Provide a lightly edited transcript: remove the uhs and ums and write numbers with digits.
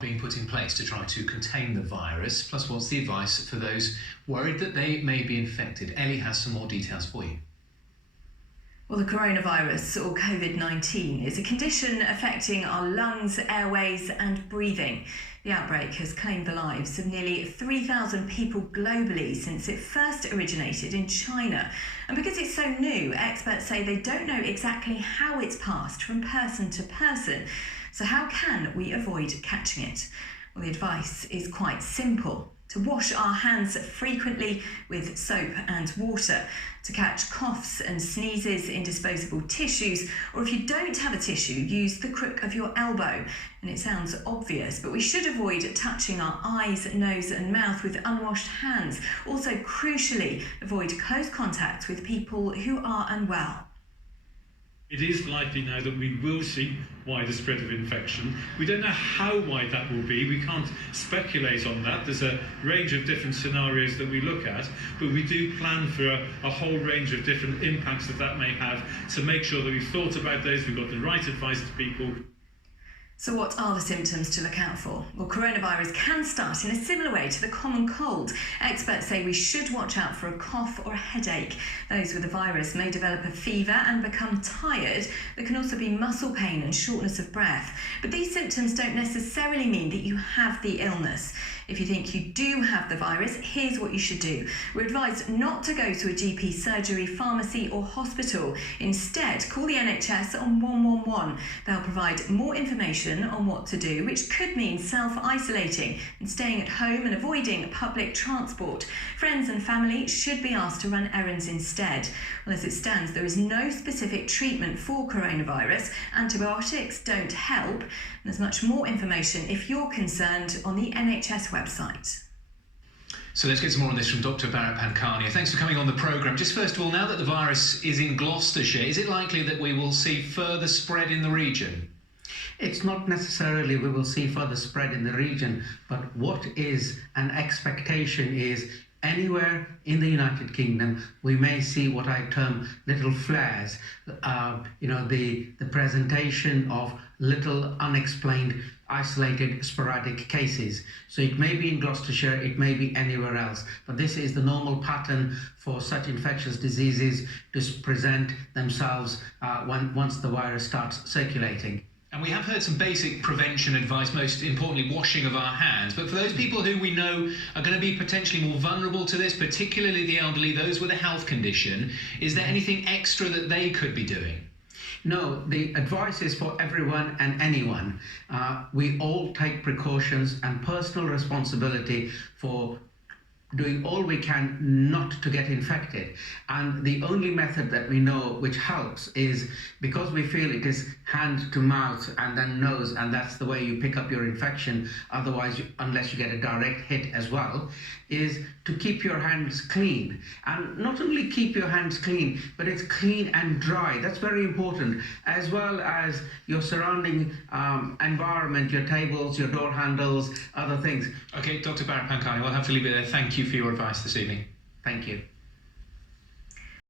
being put in place to try to contain the virus? Plus, what's the advice for those worried that they may be infected? Ellie has some more details for you. Well, the coronavirus, or COVID-19, is a condition affecting our lungs, airways and breathing. The outbreak has claimed the lives of nearly 3,000 people globally since it first originated in China. And because it's so new, experts say they don't know exactly how it's passed from person to person. So how can we avoid catching it? Well, the advice is quite simple. To wash our hands frequently with soap and water, to catch coughs and sneezes in disposable tissues, or if you don't have a tissue, use the crook of your elbow. And it sounds obvious, but we should avoid touching our eyes, nose and mouth with unwashed hands. Also, crucially, avoid close contact with people who are unwell. It is likely now that we will see wider spread of infection. We don't know how wide that will be. We can't speculate on that. There's a range of different scenarios that we look at, but we do plan for a whole range of different impacts that may have to make sure that we've thought about those, we've got the right advice to people. So what are the symptoms to look out for? Well, coronavirus can start in a similar way to the common cold. Experts say we should watch out for a cough or a headache. Those with the virus may develop a fever and become tired. There can also be muscle pain and shortness of breath. But these symptoms don't necessarily mean that you have the illness. If you think you do have the virus, here's what you should do. We're advised not to go to a GP surgery, pharmacy or hospital. Instead, call the NHS on 111. They'll provide more information on what to do, which could mean self-isolating and staying at home and avoiding public transport. Friends and family should be asked to run errands instead. Well, as it stands, there is no specific treatment for coronavirus. Antibiotics don't help. And there's much more information if you're concerned on the NHS website. So let's get some more on this from Dr. Bharat Pankania. Thanks for coming on the programme. Just first of all, now that the virus is in Gloucestershire, is it likely that we will see further spread in the region? It's not necessarily we will see further spread in the region, but what is an expectation is anywhere in the United Kingdom, we may see what I term little flares, the presentation of little unexplained, isolated, sporadic cases. So it may be in Gloucestershire, it may be anywhere else, but this is the normal pattern for such infectious diseases to present themselves once the virus starts circulating. And we have heard some basic prevention advice, most importantly washing of our hands. But for those people who we know are going to be potentially more vulnerable to this, particularly the elderly, those with a health condition, is there anything extra that they could be doing? No, the advice is for everyone and anyone. We all take precautions and personal responsibility for doing all we can not to get infected. And the only method that we know which helps is, because we feel it is hand to mouth and then nose, and that's the way you pick up your infection, otherwise, unless you get a direct hit as well, is to keep your hands clean. And not only keep your hands clean, but it's clean and dry. That's very important, as well as your surrounding environment, your tables, your door handles, other things. Okay, Dr. Bharat Pankania, we'll have to leave it there. Thank you for your advice this evening. Thank you.